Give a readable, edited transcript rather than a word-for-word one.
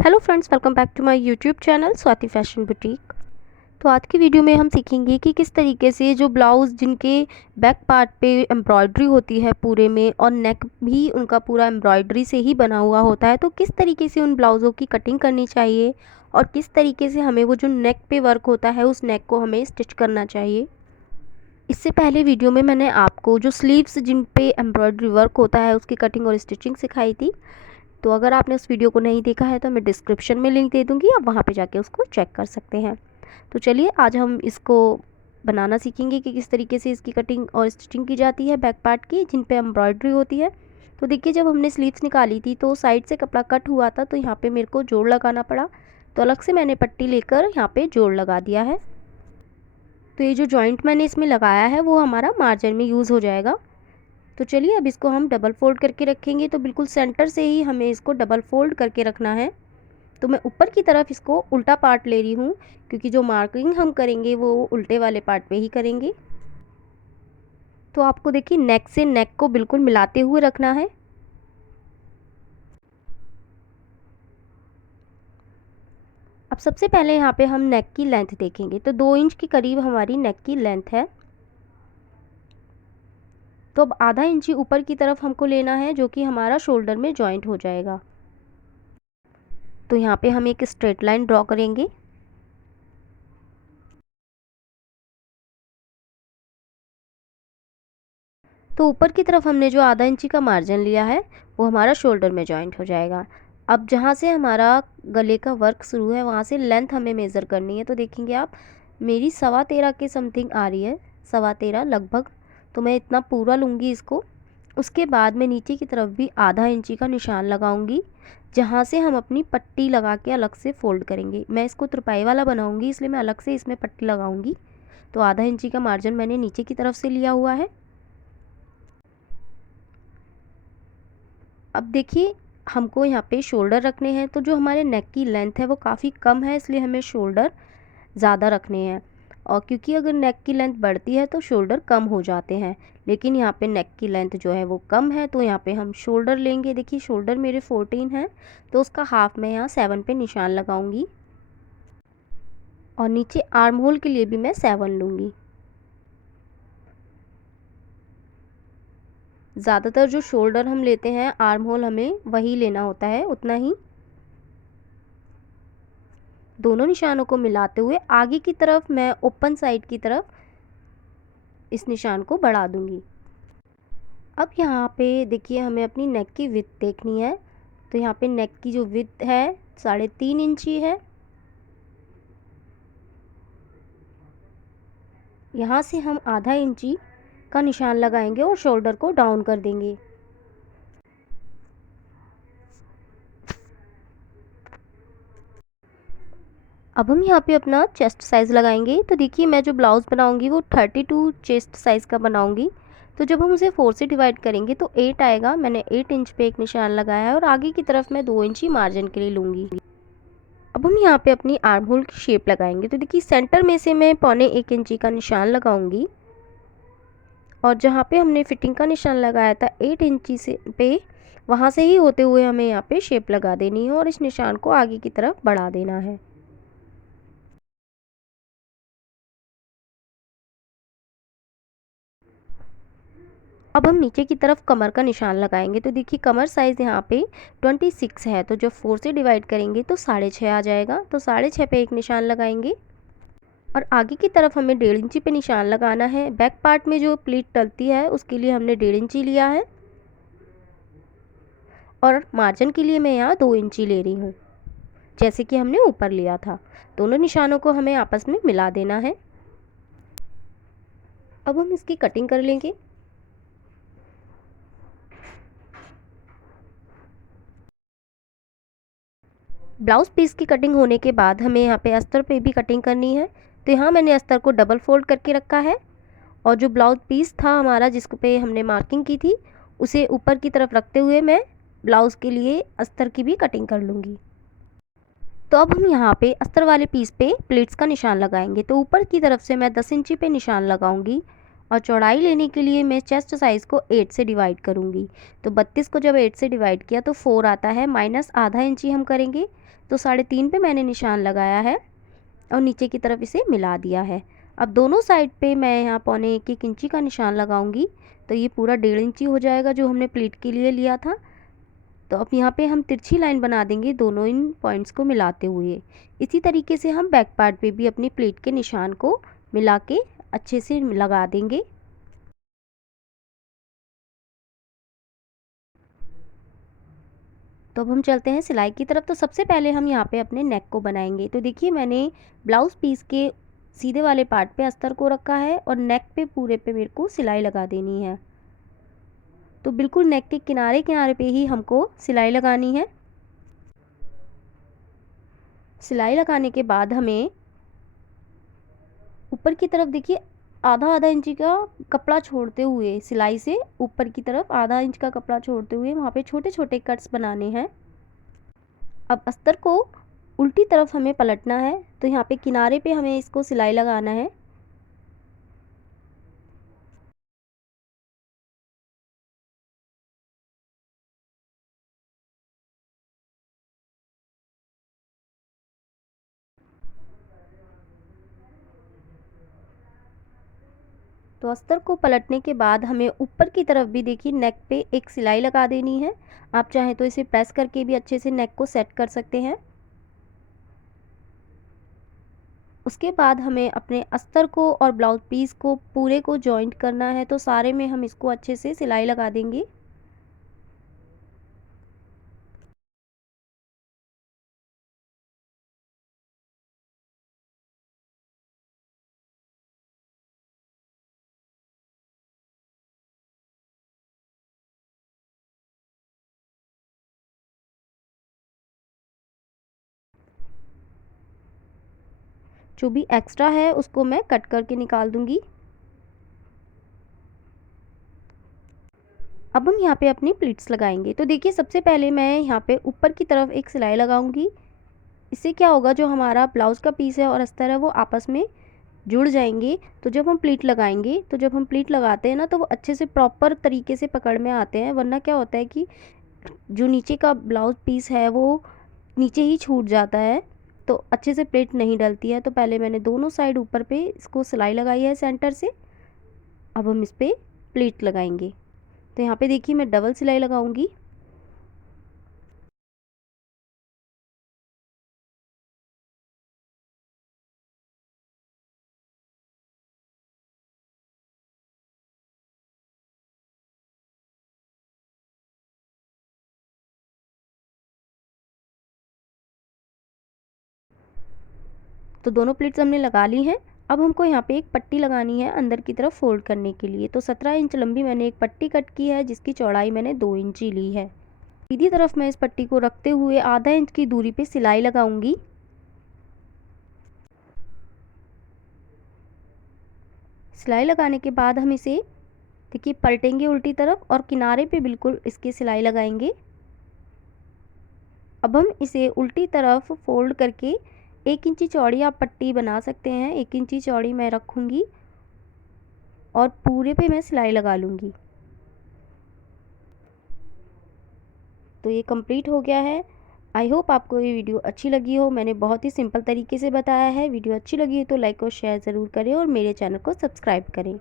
Hello friends, welcome back to my YouTube channel Swati fashion boutique. तो आज की video में हम सीखेंगे कि किस तरीके से जो ब्लाउज़ जिनके बैक पार्ट पे एम्ब्रॉयडरी होती है पूरे में और नेक भी उनका पूरा एम्ब्रॉयडरी से ही बना हुआ होता है, तो किस तरीके से उन ब्लाउज़ों की कटिंग करनी चाहिए और किस तरीके से हमें वो जो नेक पे वर्क होता है उस नेक को हमें स्टिच करना चाहिए। इससे पहले वीडियो में मैंने आपको जो स्लीव्स जिन पे एम्ब्रॉयडरी वर्क होता है उसकी कटिंग और स्टिचिंग सिखाई थी। तो अगर आपने उस वीडियो को नहीं देखा है तो मैं डिस्क्रिप्शन में लिंक दे दूँगी, आप वहाँ पे जाके उसको चेक कर सकते हैं। तो चलिए आज हम इसको बनाना सीखेंगे कि किस तरीके से इसकी कटिंग और स्टिचिंग की जाती है बैक पार्ट की जिन पे एम्ब्रॉयडरी होती है। तो देखिए, जब हमने स्लीव्स निकाली थी तो साइड से कपड़ा कट हुआ था, तो यहाँ पे मेरे को जोड़ लगाना पड़ा। तो अलग से मैंने पट्टी लेकर यहाँ पे जोड़ लगा दिया है। तो ये जो जॉइंट मैंने इसमें लगाया है वो हमारा मार्जिन में यूज़ हो जाएगा। तो चलिए अब इसको हम डबल फोल्ड करके रखेंगे। तो बिल्कुल सेंटर से ही हमें इसको डबल फोल्ड करके रखना है। तो मैं ऊपर की तरफ इसको उल्टा पार्ट ले रही हूँ, क्योंकि जो मार्किंग हम करेंगे वो उल्टे वाले पार्ट पे ही करेंगे। तो आपको देखिए नेक से नेक को बिल्कुल मिलाते हुए रखना है। अब सबसे पहले यहाँ पे हम नेक की लेंथ देखेंगे। तो 2 इंच के करीब हमारी नेक की लेंथ है। तो अब आधा इंची ऊपर की तरफ हमको लेना है, जो कि हमारा शोल्डर में जॉइंट हो जाएगा। तो यहाँ पे हम एक स्ट्रेट लाइन ड्रॉ करेंगे। तो ऊपर की तरफ हमने जो आधा इंची का मार्जिन लिया है वो हमारा शोल्डर में जॉइंट हो जाएगा। अब जहाँ से हमारा गले का वर्क शुरू है वहाँ से लेंथ हमें मेज़र करनी है। तो देखेंगे आप, मेरी 13.25 के समथिंग आ रही है, 13.25 लगभग। तो मैं इतना पूरा लूँगी इसको। उसके बाद मैं नीचे की तरफ भी आधा इंची का निशान लगाऊंगी, जहाँ से हम अपनी पट्टी लगा के अलग से फोल्ड करेंगे। मैं इसको तुरपाई वाला बनाऊंगी, इसलिए मैं अलग से इसमें पट्टी लगाऊंगी। तो आधा इंची का मार्जिन मैंने नीचे की तरफ से लिया हुआ है। अब देखिए, हमको यहाँ पे शोल्डर रखने हैं। तो जो हमारे नेक की लेंथ है वो काफ़ी कम है, इसलिए हमें शोल्डर ज़्यादा रखने हैं। और क्योंकि अगर नेक की लेंथ बढ़ती है तो शोल्डर कम हो जाते हैं, लेकिन यहाँ पे नेक की लेंथ जो है वो कम है, तो यहाँ पे हम शोल्डर लेंगे। देखिए, शोल्डर मेरे 14 है, तो उसका हाफ मैं यहाँ 7 पे निशान लगाऊंगी। और नीचे आर्म होल के लिए भी मैं 7 लूँगी। ज़्यादातर जो शोल्डर हम लेते हैं, आर्म होल हमें वही लेना होता है, उतना ही। दोनों निशानों को मिलाते हुए आगे की तरफ मैं ओपन साइड की तरफ इस निशान को बढ़ा दूंगी। अब यहाँ पे देखिए, हमें अपनी नेक की विड्थ देखनी है। तो यहाँ पे नेक की जो विड्थ है 3.5 इंची है। यहाँ से हम आधा इंची का निशान लगाएंगे और शोल्डर को डाउन कर देंगे। अब हम यहाँ पे अपना चेस्ट साइज़ लगाएंगे। तो देखिए, मैं जो ब्लाउज़ बनाऊंगी वो 32 चेस्ट साइज़ का बनाऊंगी। तो जब हम उसे 4 से डिवाइड करेंगे तो 8 आएगा। मैंने 8 इंच पे एक निशान लगाया है और आगे की तरफ मैं 2 इंची मार्जिन के लिए लूँगी। अब हम यहाँ पे अपनी आर्म होल की शेप लगाएंगे। तो देखिए, सेंटर में से मैं 1.25 इंची का निशान लगाऊंगी और जहाँ पे हमने फिटिंग का निशान लगाया था 8 इंची से पे, वहाँ से ही होते हुए हमें यहाँ पे शेप लगा देनी है और इस निशान को आगे की तरफ बढ़ा देना है। अब हम नीचे की तरफ कमर का निशान लगाएंगे। तो देखिए, कमर साइज़ यहाँ पे 26 है, तो जब 4 से डिवाइड करेंगे तो 6.5 आ जाएगा। तो 6.5 पे एक निशान लगाएंगे और आगे की तरफ हमें 1.5 इंची पे निशान लगाना है। बैक पार्ट में जो प्लीट डलती है उसके लिए हमने 1.5 इंची लिया है और मार्जिन के लिए मैं यहाँ 2 इंची ले रही हूँ, जैसे कि हमने ऊपर लिया था। दोनों निशानों को हमें आपस में मिला देना है। अब हम इसकी कटिंग कर लेंगे। ब्लाउज़ पीस की कटिंग होने के बाद हमें यहाँ पे अस्तर पे भी कटिंग करनी है। तो यहाँ मैंने अस्तर को डबल फोल्ड करके रखा है और जो ब्लाउज़ पीस था हमारा जिस पे हमने मार्किंग की थी उसे ऊपर की तरफ रखते हुए मैं ब्लाउज़ के लिए अस्तर की भी कटिंग कर लूँगी। तो अब हम यहाँ पे अस्तर वाले पीस पे प्लेट्स का निशान लगाएंगे। तो ऊपर की तरफ से मैं 10 इंची पे निशान लगाऊंगी और चौड़ाई लेने के लिए मैं चेस्ट साइज़ को 8 से डिवाइड करूँगी। तो 32 को जब 8 से डिवाइड किया तो 4 आता है, माइनस आधा इंची हम करेंगे। तो 3.5 पे मैंने निशान लगाया है और नीचे की तरफ इसे मिला दिया है। अब दोनों साइड पे मैं यहाँ 1.25 इंची का निशान लगाऊंगी। तो ये पूरा 1.5 इंची हो जाएगा जो हमने प्लीट के लिए लिया था। तो अब यहाँ पे हम तिरछी लाइन बना देंगे दोनों इन पॉइंट्स को मिलाते हुए। इसी तरीके से हम बैक पार्ट पे भी अपनी प्लीट के निशान को मिला के अच्छे से लगा देंगे। तो अब हम चलते हैं सिलाई की तरफ। तो सबसे पहले हम यहाँ पे अपने नेक को बनाएंगे। तो देखिए मैंने ब्लाउज़ पीस के सीधे वाले पार्ट पे अस्तर को रखा है और नेक पे पूरे पे मेरे को सिलाई लगा देनी है। तो बिल्कुल नेक के किनारे किनारे पे ही हमको सिलाई लगानी है। सिलाई लगाने के बाद हमें ऊपर की तरफ देखिए आधा आधा इंची का कपड़ा छोड़ते हुए, सिलाई से ऊपर की तरफ आधा इंच का कपड़ा छोड़ते हुए वहाँ पे छोटे छोटे कट्स बनाने हैं। अब अस्तर को उल्टी तरफ हमें पलटना है। तो यहाँ पे किनारे पे हमें इसको सिलाई लगाना है। तो अस्तर को पलटने के बाद हमें ऊपर की तरफ भी देखिए नेक पे एक सिलाई लगा देनी है। आप चाहें तो इसे प्रेस करके भी अच्छे से नेक को सेट कर सकते हैं। उसके बाद हमें अपने अस्तर को और ब्लाउज पीस को पूरे को जॉइंट करना है। तो सारे में हम इसको अच्छे से सिलाई लगा देंगे। जो भी एक्स्ट्रा है उसको मैं कट करके निकाल दूंगी। अब हम यहाँ पे अपनी प्लीट्स लगाएंगे। तो देखिए सबसे पहले मैं यहाँ पे ऊपर की तरफ एक सिलाई लगाऊंगी। इससे क्या होगा, जो हमारा ब्लाउज़ का पीस है और अस्तर है वो आपस में जुड़ जाएंगे। तो जब हम प्लीट लगाएंगे, तो जब हम प्लीट लगाते हैं ना तो वो अच्छे से प्रॉपर तरीके से पकड़ में आते हैं। वरना क्या होता है कि जो नीचे का ब्लाउज पीस है वो नीचे ही छूट जाता है, तो अच्छे से प्लेट नहीं डलती है। तो पहले मैंने दोनों साइड ऊपर पे इसको सिलाई लगाई है सेंटर से। अब हम इस पर प्लेट लगाएंगे। तो यहाँ पे देखिए मैं डबल सिलाई लगाऊंगी। तो दोनों प्लेट्स हमने लगा ली हैं। अब हमको यहाँ पे एक पट्टी लगानी है अंदर की तरफ फोल्ड करने के लिए। तो 17 इंच लंबी मैंने एक पट्टी कट की है जिसकी चौड़ाई मैंने 2 इंची ली है। सीधी तरफ मैं इस पट्टी को रखते हुए आधा इंच की दूरी पे सिलाई लगाऊंगी। सिलाई लगाने के बाद हम इसे देखिए पलटेंगे उल्टी तरफ और किनारे पे बिल्कुल इसकी सिलाई लगाएंगे। अब हम इसे उल्टी तरफ फोल्ड करके 1 इंची चौड़ी आप पट्टी बना सकते हैं। 1 इंची चौड़ी मैं रखूँगी और पूरे पे मैं सिलाई लगा लूँगी। तो ये कंप्लीट हो गया है। आई होप आपको ये वीडियो अच्छी लगी हो। मैंने बहुत ही सिंपल तरीके से बताया है। वीडियो अच्छी लगी हो तो लाइक और शेयर ज़रूर करें और मेरे चैनल को सब्सक्राइब करें।